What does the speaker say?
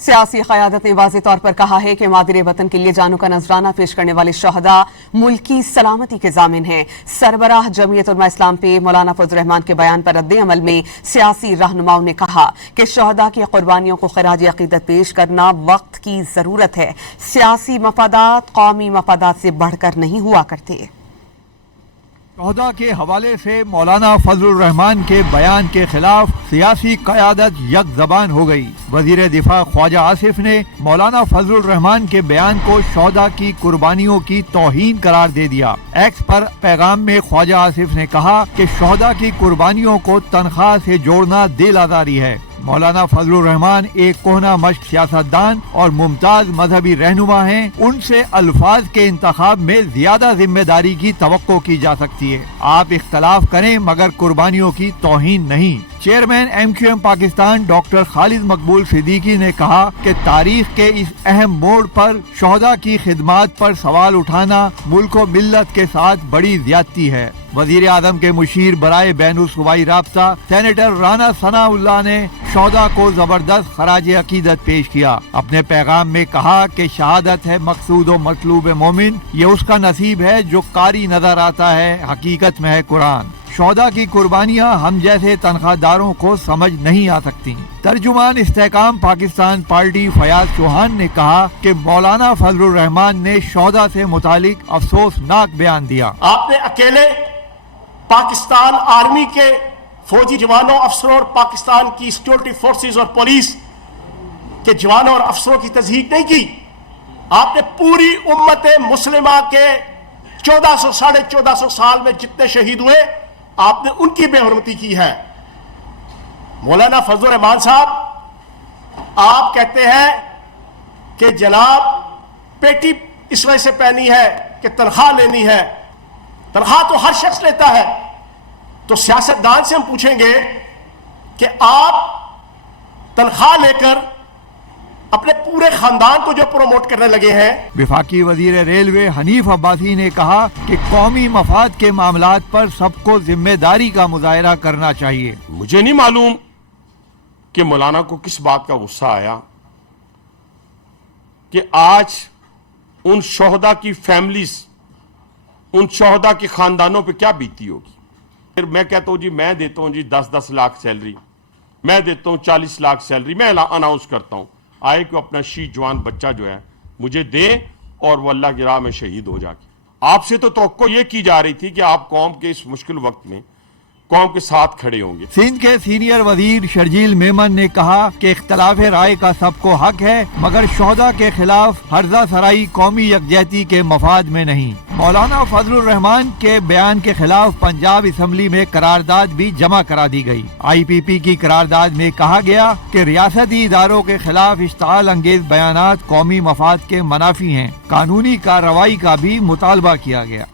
सियासी क़यादत ने वाज़ेह तौर पर कहा है कि मादिर वतन के लिए जानों का नजराना पेश करने वाले शहदा मुल्क की सलामती के ज़ामिन हैं। सरबराह जमीयत उलमा इस्लाम पे मौलाना फजल रहमान के बयान पर रद्द अमल में सियासी रहनुमाओं ने कहा कि शहदा की कुर्बानियों को खराज अकीदत पेश करना वक्त की ज़रूरत है। सियासी मफादात कौमी मफादात से बढ़कर नहीं हुआ करते। शहदा के हवाले से मौलाना फजल रहमान के बयान के खिलाफ सियासी क़यादत यक ज़बान हो गई। वज़ीर दिफा ख्वाजा आसिफ ने मौलाना फजल रहमान के बयान को शहदा की कुर्बानियों की तौहीन करार दे दिया। एक्स पर पैगाम में ख्वाजा आसिफ ने कहा कि शहदा की कुर्बानियों को तनख्वाह से जोड़ना दिल आज़ारी है। मौलाना फजल रहमान एक कोहना मश्क सियासतदान और मुमताज मजहबी रहनुमा हैं। उनसे अल्फाज के इंतखाब में ज्यादा जिम्मेदारी की तवक्को की जा सकती है। आप इख्तलाफ करें मगर कुर्बानियों की तौहीन नहीं। Chairman MQM Pakistan doctor Khalid मकबूल सिद्दीकी ने कहा कि तारीख के इस अहम मोड़ पर शहदा की खिदमात पर सवाल उठाना मुल्क व मिल्लत के साथ बड़ी ज्यादती है। वजीर आजम के मुशीर बराए बैनुल सूबाई राब्ता सेनेटर राना सनाउल्लाह ने शहदा को जबरदस्त खराज अकीदत पेश किया। अपने पैगाम में कहा कि शहादत है मकसूद व मतलूब मोमिन, ये उसका नसीब है जो कारी नजर आता है, हकीकत में है कुरान। शहदा की कुर्बानियां हम जैसे तनख्वाहदारों को समझ नहीं आ सकती। तर्जुमान इस्तेहकाम पाकिस्तान पार्टी फयाज चौहान ने कहा कि मौलाना फजल रहमान ने शहदा से मुतालिक अफसोसनाक बयान दिया। आपने अकेले पाकिस्तान आर्मी के फौजी जवानों, अफसरों और पाकिस्तान की सिक्योरिटी फोर्सेस और पुलिस के जवानों और अफसरों की तज़हीक नहीं की। आपने पूरी उम्मत मुस्लिमा के 1400 साढ़े 1400 साल में जितने शहीद हुए आपने उनकी बेहुरमती की है। मौलाना फजल रहमान साहब, आप कहते हैं कि जनाब पेटी इस वजह से पहनी है कि तनख्वाह लेनी है। तनख्वाह तो हर शख्स लेता है। तो सियासतदान से हम पूछेंगे कि आप तनख्वाह लेकर अपने पूरे खानदान को जो प्रमोट करने लगे हैं। विफाकी वजीर रेलवे हनीफ अब्बासी ने कहा कि कौमी मफाद के मामलात पर सबको जिम्मेदारी का मुजाहरा करना चाहिए। मुझे नहीं मालूम कि मौलाना को किस बात का गुस्सा आया कि आज उन शोहदा की फैमिलीज, उन शोहदा के खानदानों पे क्या बीती होगी। फिर मैं कहता हूं जी, मैं देता हूं जी 10-10 लाख सैलरी, मैं देता हूं 40 लाख सैलरी, मैं अनाउंस करता हूं आए कि अपना शहीद जवान बच्चा जो है मुझे दे और वो अल्लाह की राह में शहीद हो जाके। आपसे तो तवक्को ये की जा रही थी कि आप कौम के इस मुश्किल वक्त में कौम के साथ खड़े होंगे। सिंध के सीनियर वजीर शर्जील मेमन ने कहा कि इख्तलाफ राय का सबको हक है मगर शहदा के खिलाफ हर्जा सराई कौमी यकजहती के मफाद में नहीं। मौलाना फजल रहमान के बयान के खिलाफ पंजाब असम्बली में करारदाद भी जमा करा दी गई। IPP की करारदाद में कहा गया कि रियासती इदारों के खिलाफ इश्ताल अंगेज बयानात कौमी मफाद के मनाफी हैं। कानूनी कार्रवाई का भी मुतालबा किया गया।